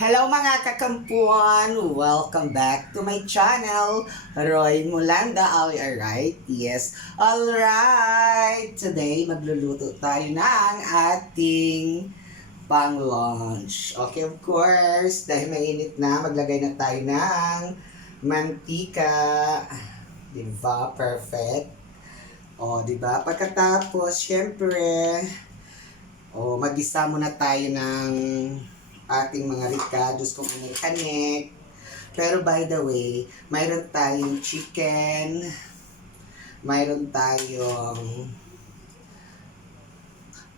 Hello mga kakampuan! Welcome back to my channel, Roy Mulanda. Are we alright? Yes. Alright! Today, magluluto tayo ng ating pang lunch. Okay, of course, dahil mainit na, maglagay na tayo ng mantika. Diba? Perfect. O, diba? Pagkatapos, syempre, o, magisa muna tayo ng ating mga ricados kung ano kanek. Pero by the way, mayroon tayong chicken, mayroon tayong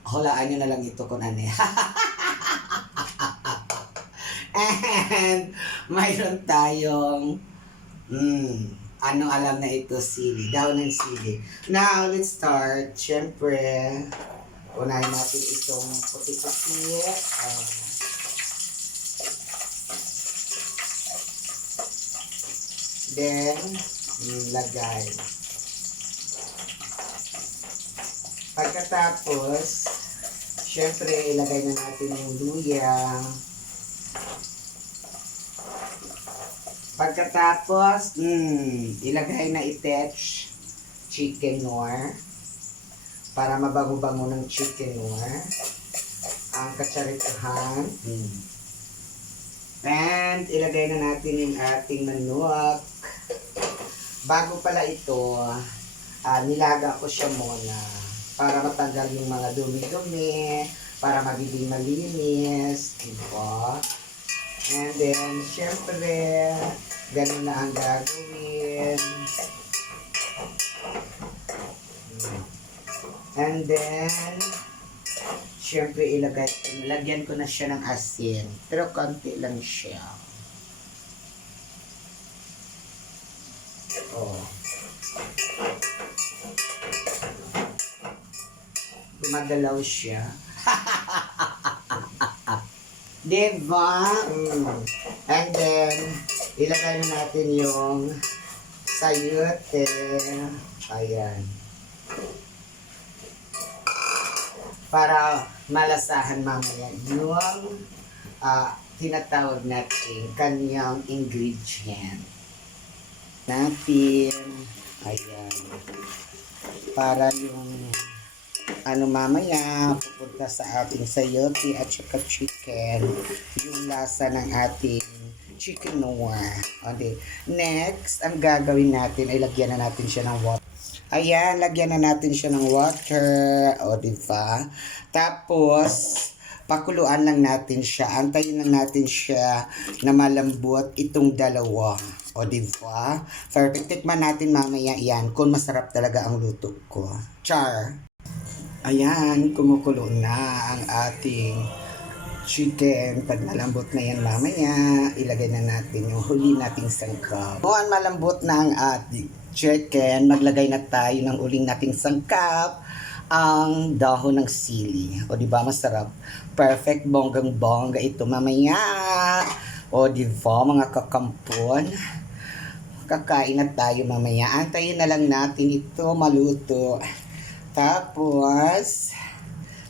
hulaan nyo na lang ito kung ano. And mayroon tayong mm, ano alam na ito, sili, daw ng sili. Now, let's start. Siyempre, unahin natin itong puti-puti. Ah, Then, mm, lagay. Pagkatapos, syempre, ilagay na natin yung luya. Pagkatapos, mm, ilagay na itech chicken noir para mabango-bango ng chicken noir. Ang katsaritahan. Mm. And ilagay na natin yung ating manok. Bago pala ito, ah, nilaga ko siya muna para matanggal yung mga dumi-dumi, para magiging malinis, diba? And then, syempre, ganun na ang gagawin. And then, syempre, ilagay, lagyan ko na siya ng asin. Pero konti lang siya. Oh. Gumagalaw siya. diba? Mm. And then, ilagay na natin yung sayote. Ayan. Para malasahan mamaya yung ah, tinatawag natin kanyang ingredient natin. Ayan. Para yung ano mamaya pupunta sa ating sayote at saka chicken yung lasa ng ating chicken noir. Okay. Next, ang gagawin natin ay lagyan na natin siya ng water. Ayan, lagyan na natin siya ng water. O, di ba? Tapos, pakuluan lang natin siya. Antayin lang natin siya na malambot itong dalawa. O, di ba? Perfect. Tikman natin mamaya yan kung masarap talaga ang luto ko. Char! Ayan, kumukulo na ang ating chicken. Pag malambot na yan mamaya, ilagay na natin yung huli nating sangkap. Kung malambot na ang ating chicken, maglagay na tayo ng uling nating sangkap ang dahon ng sili. O di ba masarap? Perfect bonggang bongga ito mamaya. O di ba mga kakampon? Kakain na tayo mamaya. Antayin na lang natin ito maluto. Tapos,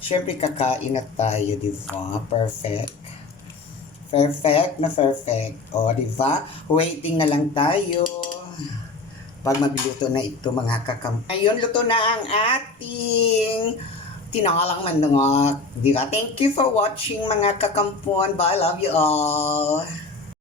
syempre kakain na tayo, di ba? Perfect. Perfect na perfect. O, di ba? Waiting na lang tayo. Pag magluto na ito, mga kakam. Ayun, luto na ang ating tinalang manungok. Di ba? Thank you for watching, mga kakampon. Bye, love you all.